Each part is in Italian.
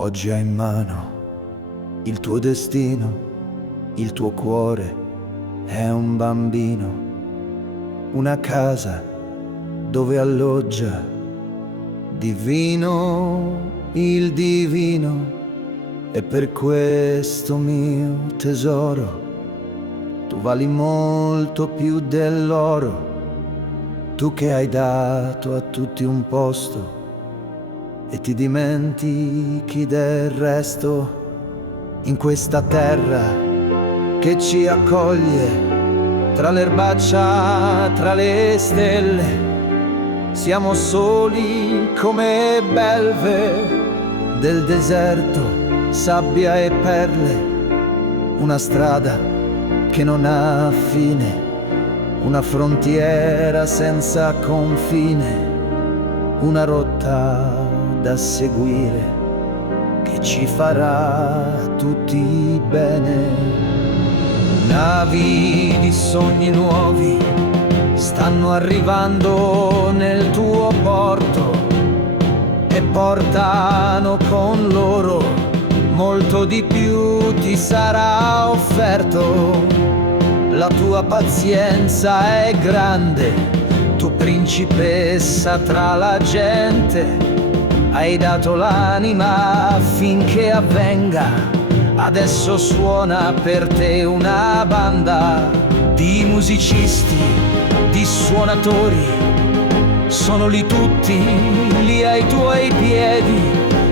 Oggi hai in mano il tuo destino, il tuo cuore è un bambino, una casa dove alloggia divino, il divino, e per questo mio tesoro tu vali molto più dell'oro, tu che hai dato a tutti un posto e ti dimentichi del resto. In questa terra che ci accoglie, tra l'erbaccia, tra le stelle, siamo soli come belve del deserto, sabbia e perle. Una strada che non ha fine, una frontiera senza confine, una rotta da seguire che ci farà tutti bene. Navi di sogni nuovi stanno arrivando nel tuo porto e portano con loro molto di più ti sarà offerto. La tua pazienza è grande, tu principessa tra la gente, hai dato l'anima affinché avvenga. Adesso suona per te una banda di musicisti, di suonatori, sono lì tutti, lì ai tuoi piedi,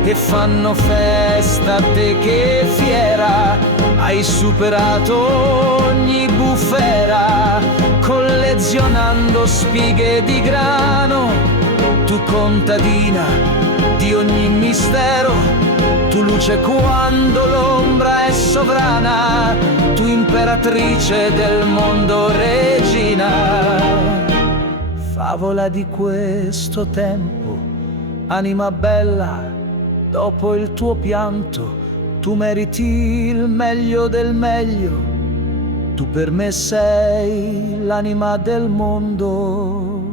e fanno festa a te che fiera, hai superato ogni bufera, collezionando spighe di grano, tu contadina di ogni mistero, tu luce quando l'ombra è sovrana, tu imperatrice del mondo, regina. Favola di questo tempo, anima bella, dopo il tuo pianto tu meriti il meglio del meglio, tu per me sei l'anima del mondo.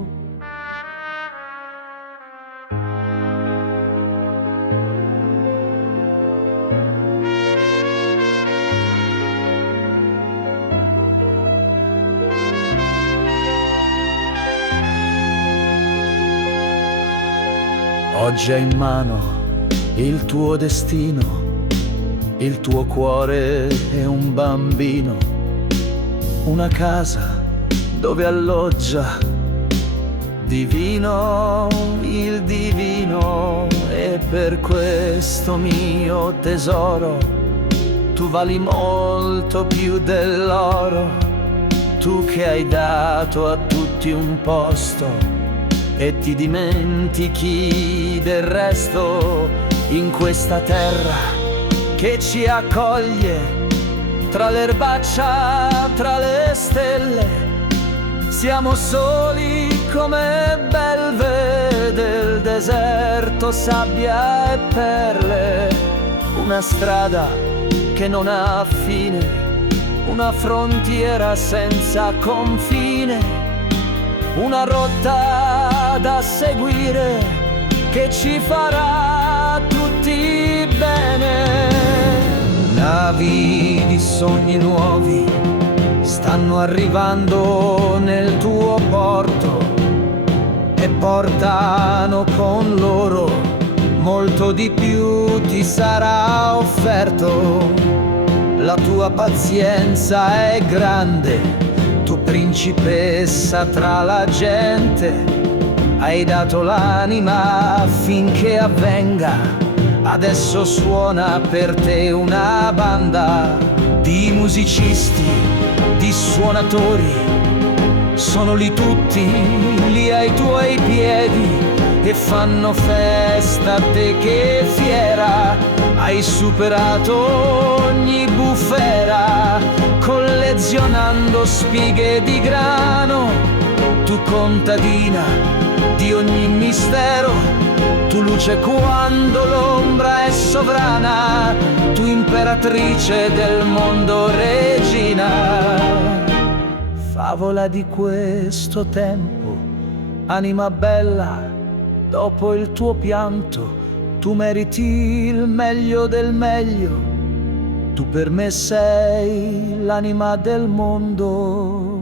Oggi hai in mano il tuo destino, il tuo cuore è un bambino, una casa dove alloggia divino, il divino, e per questo mio tesoro tu vali molto più dell'oro, tu che hai dato a tutti un posto e ti dimentichi del resto. In questa terra che ci accoglie, tra l'erbaccia, tra le stelle, siamo soli come belve del deserto, sabbia e perle. Una strada che non ha fine, una frontiera senza confine, una rotta da seguire che ci farà tutti bene. Navi di sogni nuovi stanno arrivando nel tuo porto e portano con loro molto di più ti sarà offerto. La tua pazienza è grande, tu principessa tra la gente, hai dato l'anima affinché avvenga. Adesso suona per te una banda di musicisti, di suonatori, sono lì tutti, lì ai tuoi piedi, e fanno festa a te che fiera, hai superato ogni bufera, collezionando spighe di grano, tu contadina di ogni mistero, tu luce quando l'ombra è sovrana, tu imperatrice del mondo, regina. Favola di questo tempo, anima bella, dopo il tuo pianto tu meriti il meglio del meglio, tu per me sei l'anima del mondo.